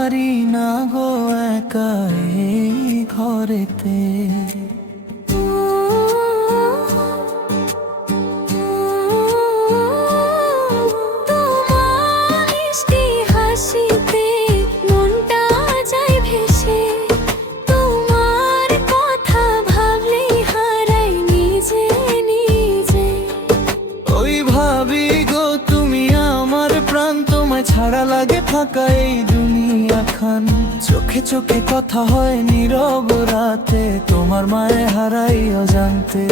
পারি না গো একা এই ঘরেতে। ছাড়া লাগে থাকা এই দুনিয়া খান, চোখে চোখে কথা হয় নীরব রাতে, তোমার মায়ে হারাই অজান্তে।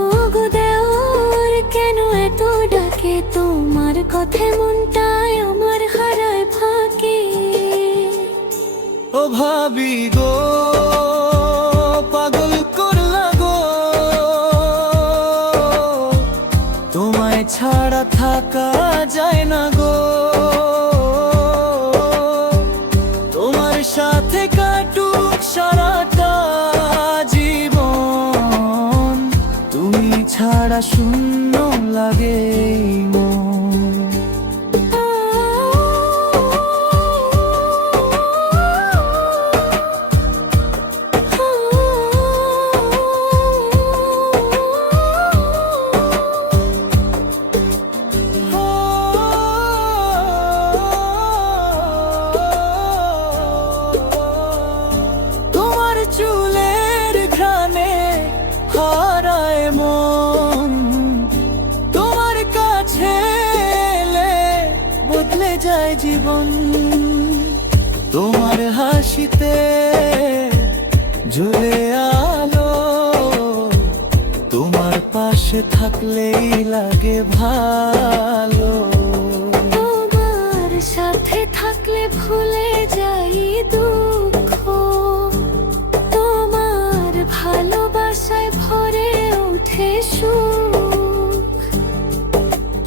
ও গো দেওর কেন এত ডাকে, তোমার কথা মনটায় আমার হারায় ফাঁকে। ও ভাবি গো পাগল করলা গো, তোমায় ছাড়া থাকা যায় না গো। সাথে কাটুক সারাটা জীবন, তুমি ছাড়া শূন্য লাগে মন। চুলের ঘ্রাণে হারায় মন, তোমার কাছে এলে বদলে যায় জীবন। তোমার হাসিতে জ্বলে আলো, তোমার পাশে থাকলেই লাগে ভালো। তোমার সাথে থাকলে ভুলে যাই দুঃখ, ভালোবাসায় ভরে ওঠে সুখ।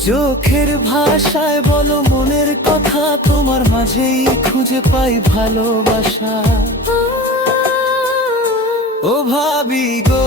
চোখের ভাষায় বলো মনের কথা, তোমার মাঝেই খুঁজে পাই ভালোবাসা। ও ভাবি গো